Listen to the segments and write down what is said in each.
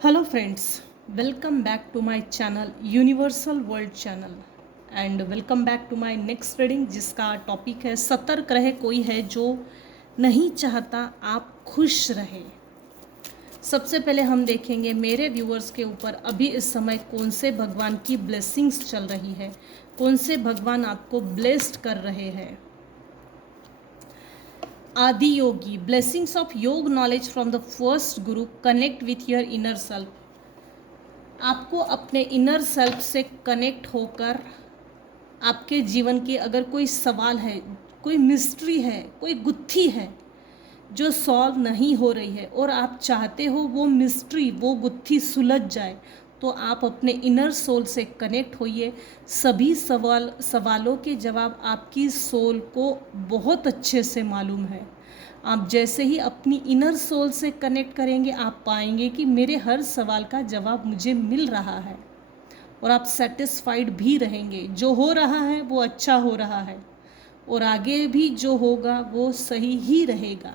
Hello friends, welcome back to my channel universal world channel and welcome back to my next reading जिसका topic है सतर्क रहे कोई है जो नहीं चाहता आप खुश रहे। सबसे पहले हम देखेंगे मेरे व्यूअर्स के ऊपर अभी इस समय कौन से भगवान की ब्लेसिंग्स चल रही है, कौन से भगवान आपको ब्लेस्ड कर रहे हैं। आदि योगी ब्लेसिंग्स ऑफ योग knowledge from the first Guru connect with your inner self. आपको अपने इनर सेल्फ से कनेक्ट होकर आपके जीवन की अगर कोई सवाल है, कोई मिस्ट्री है, कोई गुत्थी है जो सॉल्व नहीं हो रही है और आप चाहते हो वो मिस्ट्री, वो गुत्थी सुलझ जाए, तो आप अपने इनर सोल से कनेक्ट होइए। सभी सवालों के जवाब आपकी सोल को बहुत अच्छे से मालूम है। आप जैसे ही अपनी इनर सोल से कनेक्ट करेंगे आप पाएंगे कि मेरे हर सवाल का जवाब मुझे मिल रहा है और आप सेटिस्फाइड भी रहेंगे। जो हो रहा है वो अच्छा हो रहा है और आगे भी जो होगा वो सही ही रहेगा।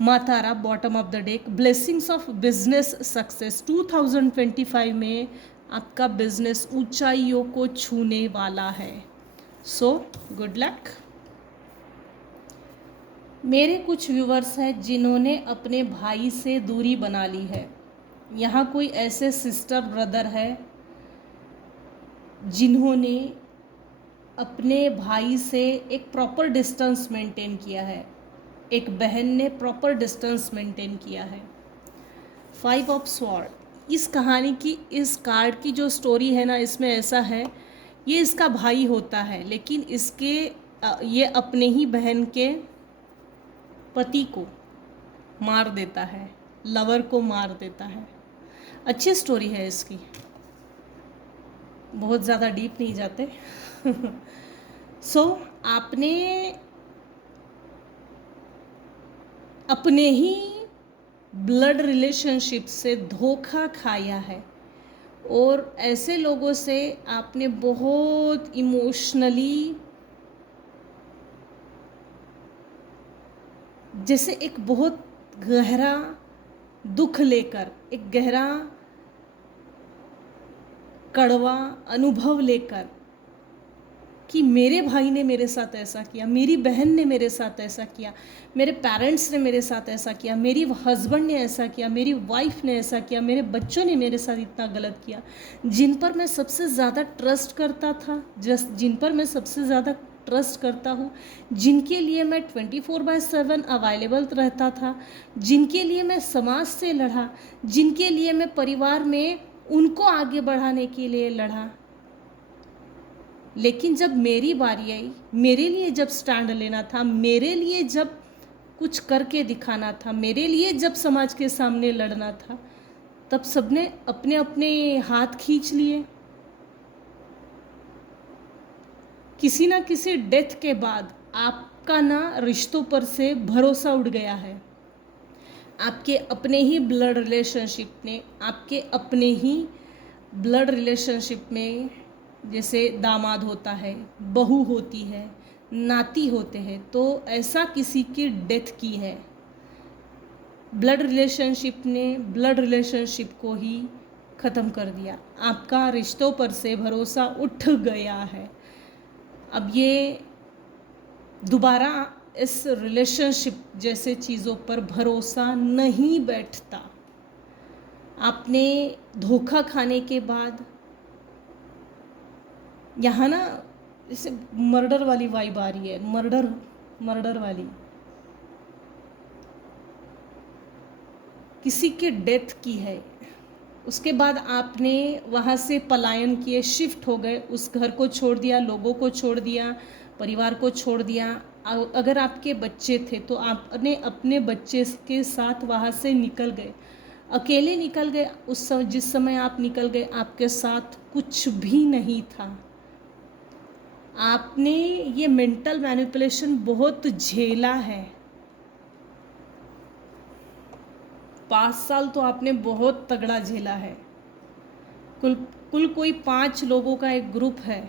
मातारा bottom of the deck blessings of business success 2025 में आपका बिजनेस ऊंचाइयों को छूने वाला है। So good luck. मेरे कुछ व्यूवर्स हैं जिन्होंने अपने भाई से दूरी बना ली है। यहाँ कोई ऐसे सिस्टर ब्रदर है जिन्होंने अपने भाई से एक प्रॉपर डिस्टेंस मेंटेन किया है, एक बहन ने प्रॉपर डिस्टेंस मेंटेन किया है। 5 ऑफ स्वॉर्ड इस कहानी की, इस कार्ड की जो स्टोरी है ना, इसमें ऐसा है ये इसका भाई होता है लेकिन ये अपने ही बहन के पति को मार देता है, लवर को मार देता है। अच्छी स्टोरी है इसकी, बहुत ज़्यादा डीप नहीं जाते। आपने अपने ही ब्लड रिलेशनशिप से धोखा खाया है और ऐसे लोगों से आपने बहुत इमोशनली, जैसे एक बहुत गहरा दुख लेकर, एक गहरा कड़वा अनुभव लेकर कि मेरे भाई ने मेरे साथ ऐसा किया, मेरी बहन ने मेरे साथ ऐसा किया, मेरे पेरेंट्स ने मेरे साथ ऐसा किया, मेरी हस्बैंड ने ऐसा किया, मेरी वाइफ ने ऐसा किया, मेरे बच्चों ने मेरे साथ इतना गलत किया। जिन पर मैं सबसे ज़्यादा ट्रस्ट करता था, जिन पर मैं सबसे ज़्यादा ट्रस्ट करता हूँ, जिनके लिए मैं 24/7 अवेलेबल रहता था, जिनके लिए मैं समाज से लड़ा, जिनके लिए मैं परिवार में उनको आगे बढ़ाने के लिए लड़ा, लेकिन जब मेरी बारी आई, मेरे लिए जब स्टैंड लेना था, मेरे लिए जब कुछ करके दिखाना था, मेरे लिए जब समाज के सामने लड़ना था, तब सबने अपने अपने हाथ खींच लिए। किसी ना किसी डेथ के बाद आपका ना रिश्तों पर से भरोसा उड़ गया है। आपके अपने ही ब्लड रिलेशनशिप ने, आपके अपने ही ब्लड रिलेशनशिप में, जैसे दामाद होता है, बहू होती है, नाती होते हैं, तो ऐसा किसी की डेथ की है। ब्लड रिलेशनशिप ने ब्लड रिलेशनशिप को ही ख़त्म कर दिया। आपका रिश्तों पर से भरोसा उठ गया है। अब ये दोबारा इस रिलेशनशिप जैसे चीज़ों पर भरोसा नहीं बैठता। आपने धोखा खाने के बाद यहाँ ना जैसे मर्डर वाली वाइब आ रही है, मर्डर वाली, किसी के डेथ की है। उसके बाद आपने वहाँ से पलायन किए, शिफ्ट हो गए, उस घर को छोड़ दिया, लोगों को छोड़ दिया, परिवार को छोड़ दिया। अगर आपके बच्चे थे तो आपने अपने बच्चे के साथ वहाँ से निकल गए, अकेले निकल गए। उस समय, जिस समय आप निकल गए, आपके साथ कुछ भी नहीं था। आपने ये मेंटल मैनिपुलेशन बहुत झेला है। 5 साल तो आपने बहुत तगड़ा झेला है। कुल कोई 5 लोगों का एक ग्रुप है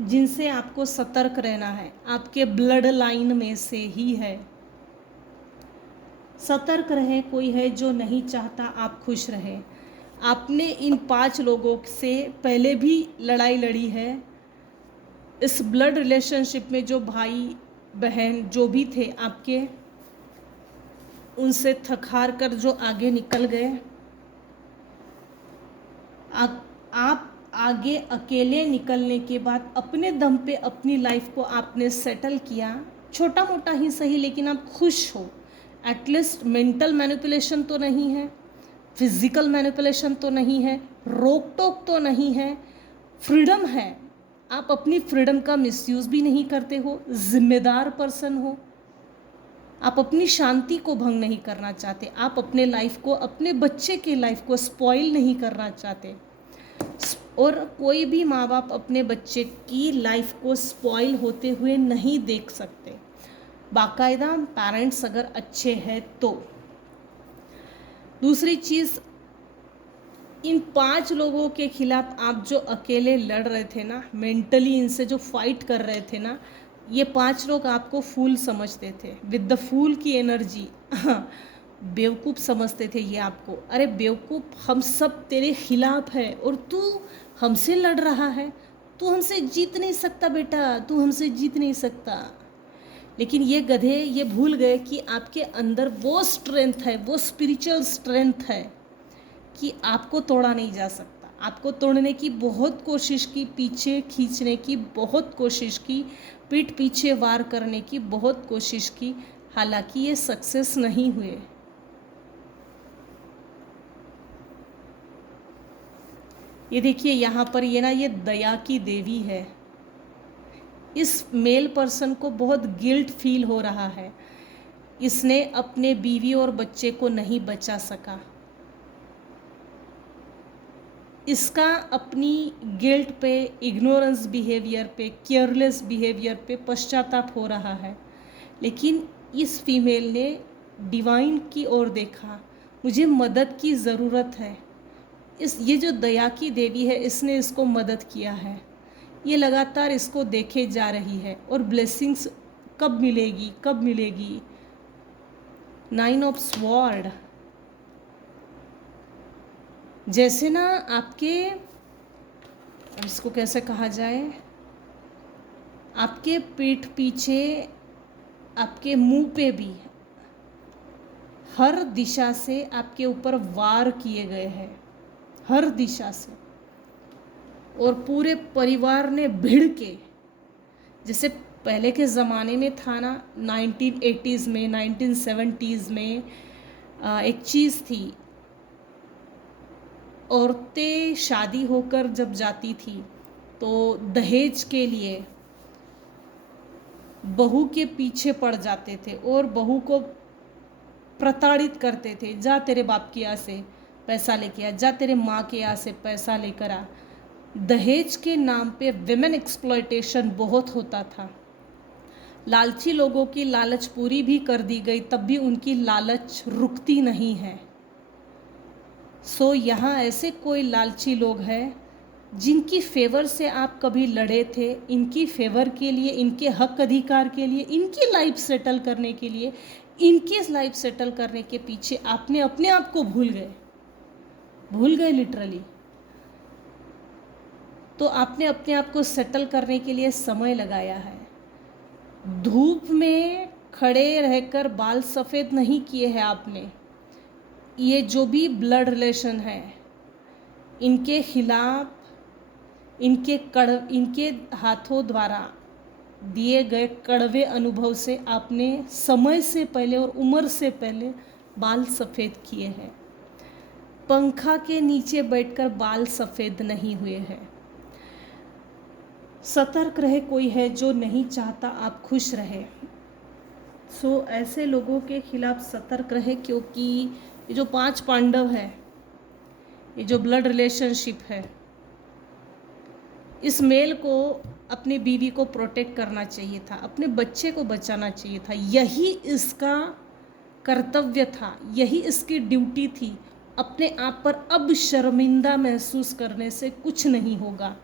जिनसे आपको सतर्क रहना है, आपके ब्लड लाइन में से ही है। सतर्क रहे, कोई है जो नहीं चाहता आप खुश रहें। आपने इन 5 लोगों से पहले भी लड़ाई लड़ी है। इस ब्लड रिलेशनशिप में जो भाई बहन जो भी थे आपके, उनसे थक हार कर जो आगे निकल गए, आप आगे अकेले निकलने के बाद अपने दम पे अपनी लाइफ को आपने सेटल किया, छोटा मोटा ही सही, लेकिन आप खुश हो। एटलीस्ट मेंटल मैनिपुलेशन तो नहीं है, फिजिकल मैनिपुलेशन तो नहीं है, रोक टोक तो नहीं है, फ्रीडम है। आप अपनी फ्रीडम का मिसयूज़ भी नहीं करते हो, जिम्मेदार पर्सन हो। आप अपनी शांति को भंग नहीं करना चाहते, आप अपने लाइफ को, अपने बच्चे की लाइफ को स्पॉइल नहीं करना चाहते। और कोई भी माँ बाप अपने बच्चे की लाइफ को स्पॉइल होते हुए नहीं देख सकते, बाकायदा पेरेंट्स अगर अच्छे हैं तो। दूसरी चीज़, इन 5 लोगों के खिलाफ आप जो अकेले लड़ रहे थे ना, मेंटली इनसे जो फाइट कर रहे थे ना, ये 5 लोग आपको फूल समझते थे, विद द फूल की एनर्जी। बेवकूफ़ समझते थे ये आपको। अरे बेवकूफ़, हम सब तेरे खिलाफ है और तू हमसे लड़ रहा है, तू हमसे जीत नहीं सकता बेटा, तू हमसे जीत नहीं सकता। लेकिन ये गधे ये भूल गए कि आपके अंदर वो स्ट्रेंथ है, वो स्पिरिचुअल स्ट्रेंथ है कि आपको तोड़ा नहीं जा सकता। आपको तोड़ने की बहुत कोशिश की, पीछे खींचने की बहुत कोशिश की, पीठ पीछे वार करने की बहुत कोशिश की, हालांकि ये सक्सेस नहीं हुए। ये देखिए यहाँ पर ये ना, ये दया की देवी है। इस मेल पर्सन को बहुत गिल्ट फील हो रहा है, इसने अपने बीवी और बच्चे को नहीं बचा सका। इसका अपनी गिल्ट पे, इग्नोरेंस बिहेवियर पे, केयरलेस बिहेवियर पे पश्चाताप हो रहा है। लेकिन इस फीमेल ने डिवाइन की ओर देखा, मुझे मदद की ज़रूरत है। ये जो दया की देवी है, इसने इसको मदद किया है। ये लगातार इसको देखे जा रही है और ब्लेसिंग्स कब मिलेगी, कब मिलेगी। 9 ऑफ स्वॉर्ड, जैसे ना आपके, इसको कैसे कहा जाए, आपके पीठ पीछे, आपके मुंह पे भी हर दिशा से आपके ऊपर वार किए गए हैं, हर दिशा से। और पूरे परिवार ने भिड़ के, जैसे पहले के ज़माने में था ना, 1980s में, 1970s में एक चीज़ थी, औरतें शादी होकर जब जाती थी तो दहेज के लिए बहू के पीछे पड़ जाते थे और बहू को प्रताड़ित करते थे, जा तेरे बाप के यहाँ से पैसा लेके आ, जा तेरे माँ के यहाँ से पैसा लेकर आ। दहेज के नाम पे विमेन एक्सप्लॉयटेशन बहुत होता था। लालची लोगों की लालच पूरी भी कर दी गई, तब भी उनकी लालच रुकती नहीं है। सो यहाँ ऐसे कोई लालची लोग हैं जिनकी फेवर से आप कभी लड़े थे, इनकी फेवर के लिए, इनके हक अधिकार के लिए, इनकी लाइफ सेटल करने के लिए, इनकी लाइफ सेटल करने के पीछे आपने अपने आप को भूल गए लिटरली। तो आपने अपने आप को सेटल करने के लिए समय लगाया है। धूप में खड़े रहकर बाल सफ़ेद नहीं किए हैं आपने। ये जो भी ब्लड रिलेशन है, इनके खिलाफ, इनके हाथों द्वारा दिए गए कड़वे अनुभव से आपने समय से पहले और उम्र से पहले बाल सफ़ेद किए हैं। पंखा के नीचे बैठकर बाल सफ़ेद नहीं हुए हैं। सतर्क रहे, कोई है जो नहीं चाहता आप खुश रहे। सो ऐसे लोगों के खिलाफ सतर्क रहे, क्योंकि ये जो 5 पांडव है, ये जो ब्लड रिलेशनशिप है, इस मेल को अपनी बीवी को प्रोटेक्ट करना चाहिए था, अपने बच्चे को बचाना चाहिए था। यही इसका कर्तव्य था, यही इसकी ड्यूटी थी। अपने आप पर अब शर्मिंदा महसूस करने से कुछ नहीं होगा।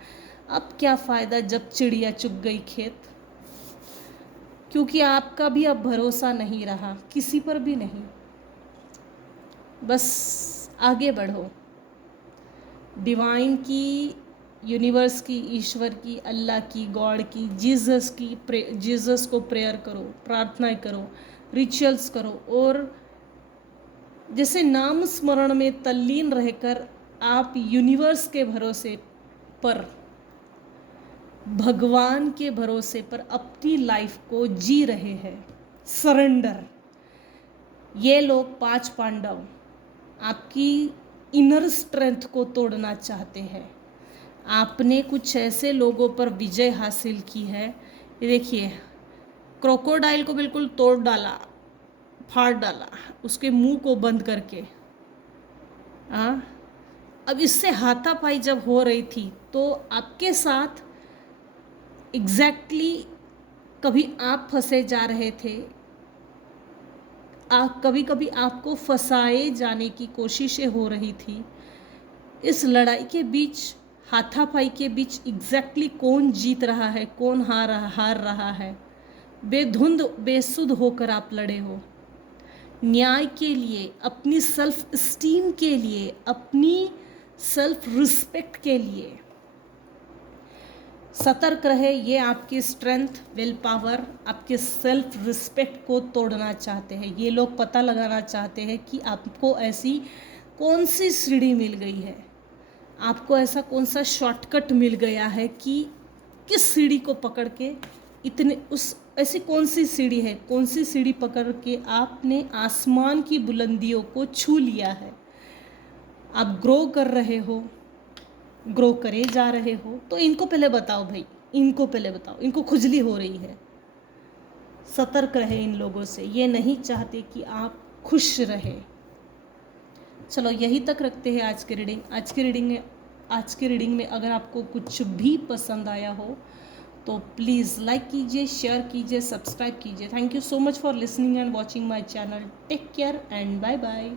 अब क्या फ़ायदा जब चिड़िया चुग गई खेत, क्योंकि आपका भी अब भरोसा नहीं रहा, किसी पर भी नहीं। बस आगे बढ़ो, डिवाइन की, यूनिवर्स की, ईश्वर की, अल्लाह की, गॉड की, जीसस को प्रेयर करो, प्रार्थनाएं करो, रिचुअल्स करो, और जैसे नाम स्मरण में तल्लीन रहकर आप यूनिवर्स के भरोसे पर, भगवान के भरोसे पर अपनी लाइफ को जी रहे हैं। सरेंडर। ये लोग 5 पांडव आपकी इनर स्ट्रेंथ को तोड़ना चाहते हैं। आपने कुछ ऐसे लोगों पर विजय हासिल की है, ये देखिए, क्रोकोडाइल को बिल्कुल तोड़ डाला, फाड़ डाला, उसके मुंह को बंद करके। अब इससे हाथापाई जब हो रही थी तो आपके साथ एग्जैक्टली कभी आप फंसे जा रहे थे, कभी कभी आपको फंसाए जाने की कोशिशें हो रही थी। इस लड़ाई के बीच, हाथापाई के बीच एग्जैक्टली कौन जीत रहा है, कौन हार रहा है, बेधुंद बेसुध होकर आप लड़े हो। न्याय के लिए, अपनी सेल्फ स्टीम के लिए, अपनी सेल्फ रिस्पेक्ट के लिए सतर्क रहे। ये आपकी स्ट्रेंथ, विल पावर, आपके सेल्फ रिस्पेक्ट को तोड़ना चाहते हैं। ये लोग पता लगाना चाहते हैं कि आपको ऐसी कौन सी सीढ़ी मिल गई है, आपको ऐसा कौन सा शॉर्टकट मिल गया है कि किस सीढ़ी को पकड़ के ऐसी कौन सी सीढ़ी है, कौन सी सीढ़ी पकड़ के आपने आसमान की बुलंदियों को छू लिया है। आप ग्रो कर रहे हो, ग्रो करे जा रहे हो, तो इनको पहले बताओ भाई, इनको पहले बताओ, इनको खुजली हो रही है। सतर्क रहे इन लोगों से, ये नहीं चाहते कि आप खुश रहे। चलो यही तक रखते हैं आज की रीडिंग। आज की रीडिंग में अगर आपको कुछ भी पसंद आया हो तो प्लीज़ लाइक कीजिए, शेयर कीजिए, सब्सक्राइब कीजिए। Thank you so much for listening and watching my channel. Take care and bye bye.